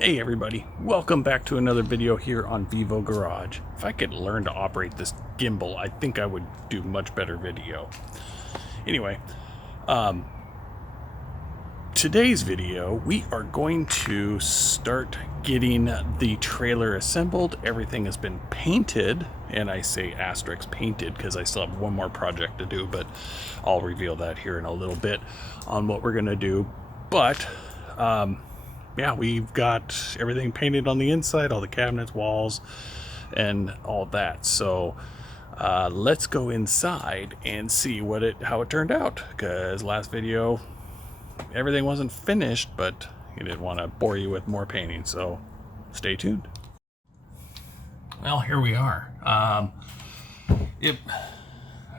Hey everybody, welcome back to another video here on Vivo Garage. If I could learn to operate this gimbal, I think I would do much better video. Anyway, today's video, we are going to start getting the trailer assembled. Everything has been painted, and I say asterisk painted because I still have one more project to do, but I'll reveal that here in a little bit on what we're gonna do. But, yeah, we've got everything painted on the inside, all the cabinets, walls, and all that. So let's go inside and see how it turned out. Because last video, everything wasn't finished, but I didn't want to bore you with more painting. So stay tuned. Well, here we are. I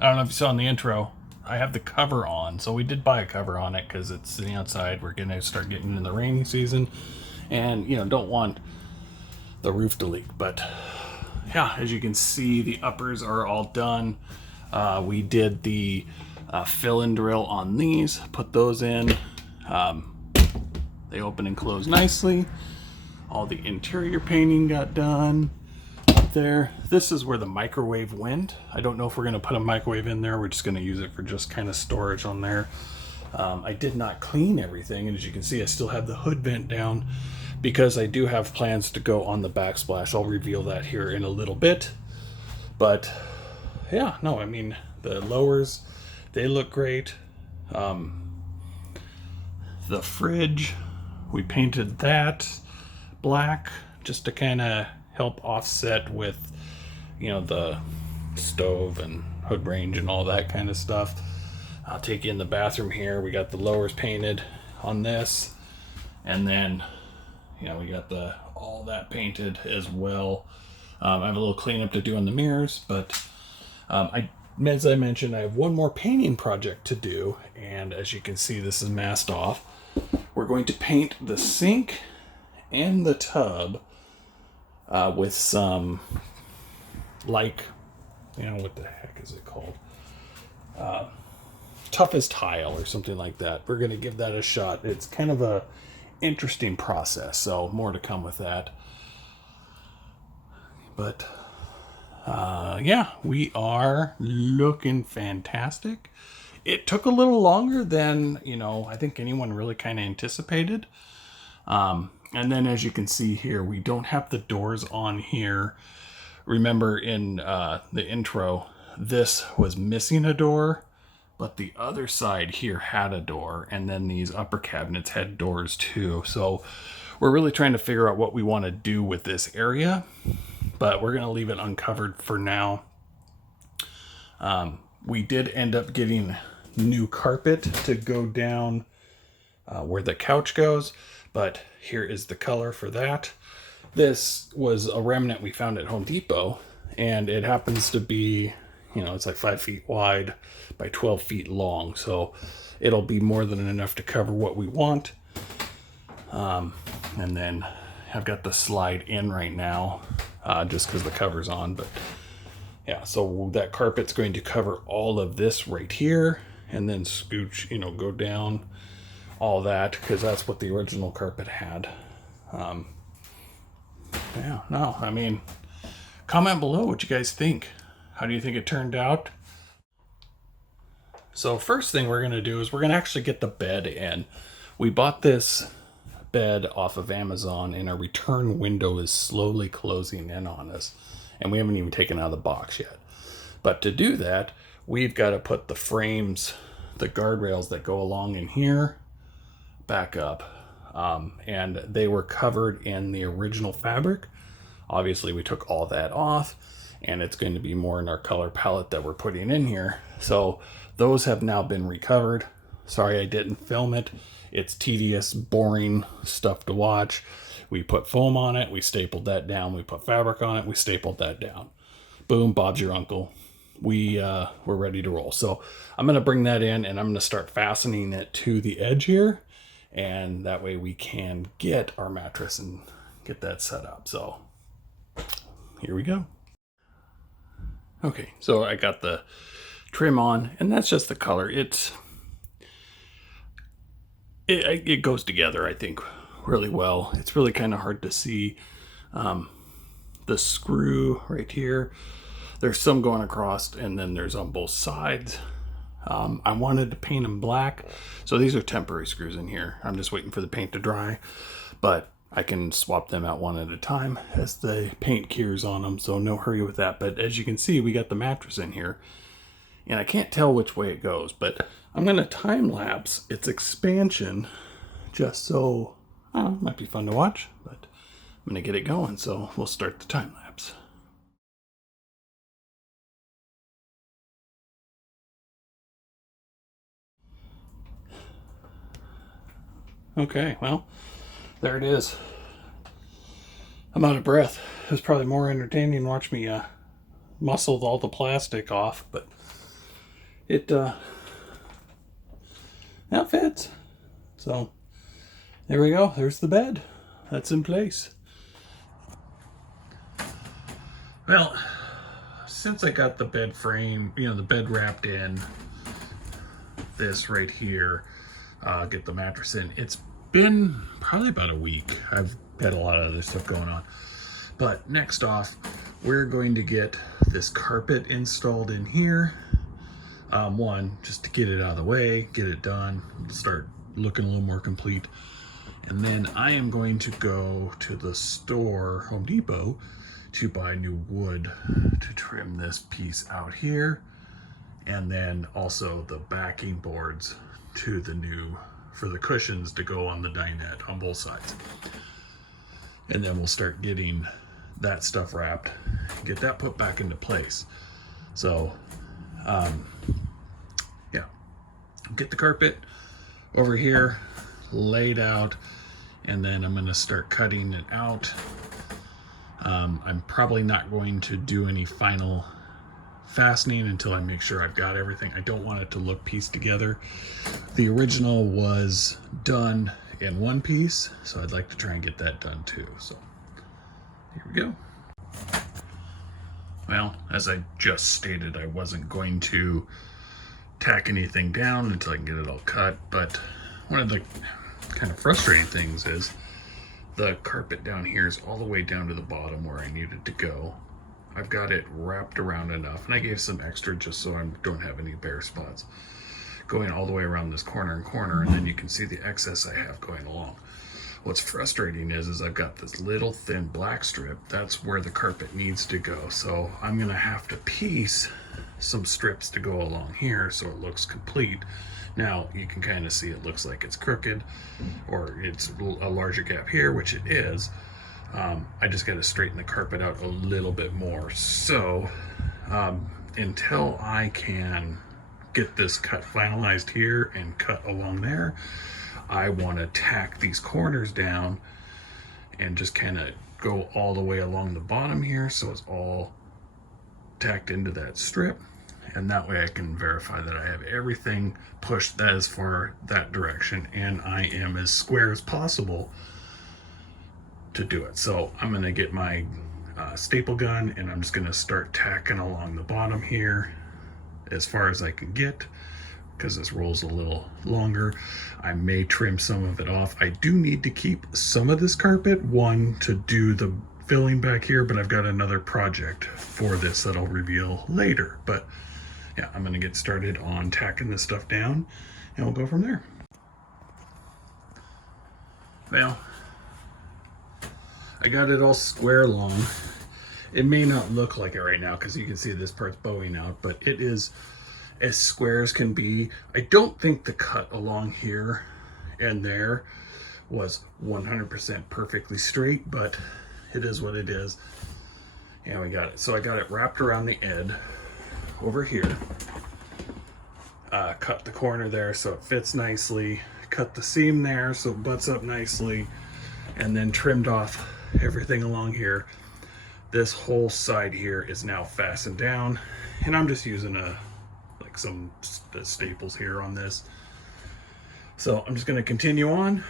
don't know if you saw in the intro, I have the cover on. So we did buy a cover on it because it's sitting outside. We're going to start getting in the rainy season and, don't want the roof to leak. But yeah, as you can see, the uppers are all done. We did the fill-in drill on these, put those in. They open and close nicely. All the interior painting got done. There, this is where the microwave went. I don't know if we're going to put a microwave in there. We're just going to use it for just kind of storage on there. I did not clean everything, and as you can see, I still have the hood vent down because I do have plans to go on the backsplash. I'll reveal that here in a little bit. But yeah, no, I mean, the lowers, they look great. The fridge, we painted that black just to kind of help offset with, the stove and hood range and all that kind of stuff. I'll take you in the bathroom here. We got the lowers painted on this, and then, we got all that painted as well. I have a little cleanup to do on the mirrors, but as I mentioned, I have one more painting project to do, and as you can see, this is masked off. We're going to paint the sink and the tub with some, what the heck is it called? Toughest tile or something like that. We're going to give that a shot. It's kind of a interesting process, so more to come with that. But yeah, we are looking fantastic. It took a little longer than, I think anyone really kind of anticipated. And then as you can see here, we don't have the doors on here. Remember in the intro, this was missing a door, but the other side here had a door, and then these upper cabinets had doors too. So we're really trying to figure out what we want to do with this area, but we're going to leave it uncovered for now. We did end up getting new carpet to go down where the couch goes, but here is the color for that. This was a remnant we found at Home Depot, and it happens to be, it's like 5 feet wide by 12 feet long, so it'll be more than enough to cover what we want. And then I've got the slide in right now just because the cover's on, but yeah, so that carpet's going to cover all of this right here, and then scooch, go down all that, because that's what the original carpet had. Yeah, no, I mean, comment below what you guys think. How do you think it turned out? So first thing we're going to do is we're going to actually get the bed in. We bought this bed off of Amazon, and our return window is slowly closing in on us, and we haven't even taken it out of the box yet. But to do that, we've got to put the frames, the guardrails that go along in here, back up. And they were covered in the original fabric. Obviously, we took all that off, and it's going to be more in our color palette that we're putting in here. So those have now been recovered. Sorry I didn't film it. It's tedious, boring stuff to watch. We put foam on it, we stapled that down. We put fabric on it, we stapled that down. Boom, Bob's your uncle. We're ready to roll. So I'm going to bring that in, and I'm going to start fastening it to the edge here, and that way we can get our mattress and get that set up. So here we go. Okay, so I got the trim on, and that's just the color. It goes together, I think, really well. It's really kind of hard to see the screw right here. There's some going across, and then there's on both sides. I wanted to paint them black, so these are temporary screws in here. I'm just waiting for the paint to dry, but I can swap them out one at a time as the paint cures on them, so no hurry with that. But as you can see, we got the mattress in here, and I can't tell which way it goes, but I'm going to time lapse its expansion just so, I don't know, it might be fun to watch, but I'm going to get it going, so we'll start the time lapse. Okay, well, there it is. I'm out of breath. It was probably more entertaining to watch me muscle all the plastic off, but it that fits. So there we go. There's the bed. That's in place. Well, since I got the bed frame, the bed wrapped in this right here, get the mattress in, it's been probably about a week. I've had a lot of other stuff going on. But next off, we're going to get this carpet installed in here. One, just to get it out of the way, get it done, start looking a little more complete. And then I am going to go to the store, Home Depot, to buy new wood to trim this piece out here. And then also the backing boards to the new, for the cushions to go on the dinette on both sides. And then we'll start getting that stuff wrapped, get that put back into place. So, yeah, get the carpet over here laid out, and then I'm going to start cutting it out. I'm probably not going to do any final fastening until I make sure I've got everything. I don't want it to look pieced together. The original was done in one piece, so I'd like to try and get that done too. So here we go. Well, as I just stated, I wasn't going to tack anything down until I can get it all cut, but one of the kind of frustrating things is the carpet down here is all the way down to the bottom where I needed to go. I've got it wrapped around enough, and I gave some extra just so I don't have any bare spots, going all the way around this corner and corner, and then you can see the excess I have going along. What's frustrating is I've got this little thin black strip. That's where the carpet needs to go. So I'm gonna have to piece some strips to go along here so it looks complete. Now you can kind of see it looks like it's crooked, or it's a larger gap here, which it is. I just got to straighten the carpet out a little bit more. So until I can get this cut finalized here and cut along there, I want to tack these corners down and just kind of go all the way along the bottom here so it's all tacked into that strip, and that way I can verify that I have everything pushed as far that direction and I am as square as possible to do it. So I'm going to get my staple gun, and I'm just going to start tacking along the bottom here as far as I can get, because this roll's a little longer. I may trim some of it off. I do need to keep some of this carpet, one, to do the filling back here, but I've got another project for this that I'll reveal later. But yeah, I'm going to get started on tacking this stuff down, and we'll go from there. Well, I got it all square along. It may not look like it right now because you can see this part's bowing out, but it is as square as can be. I don't think the cut along here and there was 100% perfectly straight, but it is what it is. And we got it. So I got it wrapped around the edge over here. Cut the corner there so it fits nicely. Cut the seam there so it butts up nicely. And then trimmed off everything along here. This whole side here is now fastened down, and I'm just using some staples here on this. So I'm just going to continue on,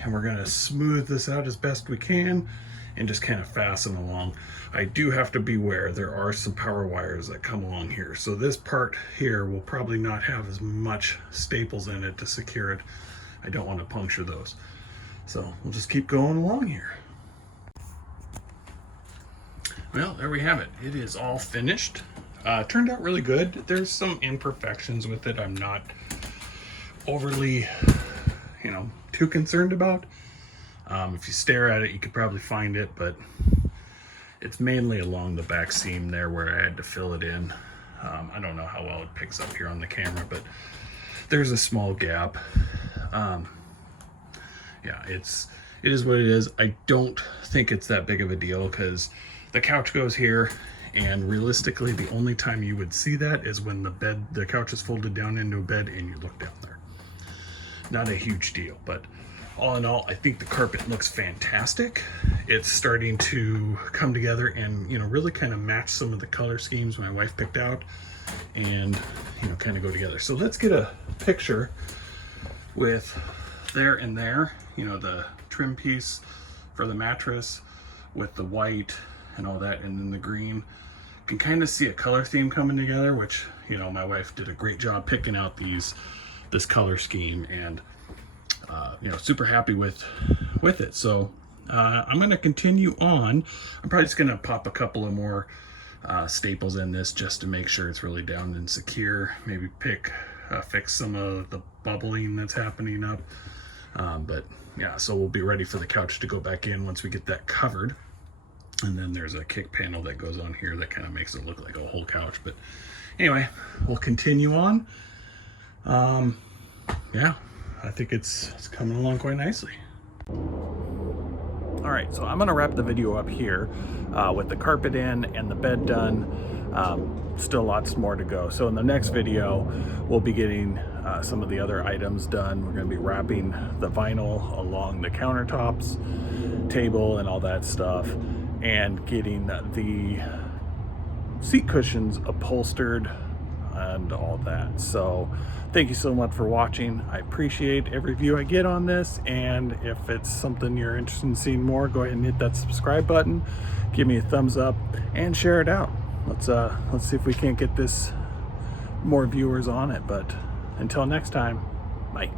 and we're going to smooth this out as best we can and just kind of fasten along. I do have to beware, there are some power wires that come along here, so this part here will probably not have as much staples in it to secure it. I don't want to puncture those. So we'll just keep going along here. Well, there we have it. It is all finished. Turned out really good. There's some imperfections with it I'm not overly, too concerned about. If you stare at it, you could probably find it, but it's mainly along the back seam there where I had to fill it in. I don't know how well it picks up here on the camera, but there's a small gap. Yeah, it is what it is. I don't think it's that big of a deal because the couch goes here, and realistically the only time you would see that is when the couch is folded down into a bed and you look down there. Not a huge deal, but all in all, I think the carpet looks fantastic. It's starting to come together and really kind of match some of the color schemes my wife picked out, and kind of go together. So let's get a picture with there and there, the trim piece for the mattress with the white and all that, and then the green. You can kind of see a color theme coming together, which my wife did a great job picking out this color scheme, and super happy with it. So I'm going to continue on. I'm probably just going to pop a couple of more staples in this just to make sure it's really down and secure. Maybe fix some of the bubbling that's happening up. But yeah, so we'll be ready for the couch to go back in once we get that covered. And then there's a kick panel that goes on here that kind of makes it look like a whole couch. But anyway, we'll continue on. Yeah, I think it's coming along quite nicely. All right, so I'm gonna wrap the video up here with the carpet in and the bed done. Still lots more to go. So in the next video, we'll be getting some of the other items done. We're gonna be wrapping the vinyl along the countertops, table, and all that stuff, and getting the seat cushions upholstered and all that. So thank you so much for watching. I appreciate every view I get on this, and if it's something you're interested in seeing more, go ahead and hit that subscribe button, give me a thumbs up, and share it out. Let's see if we can't get this more viewers on it. But until next time, bye.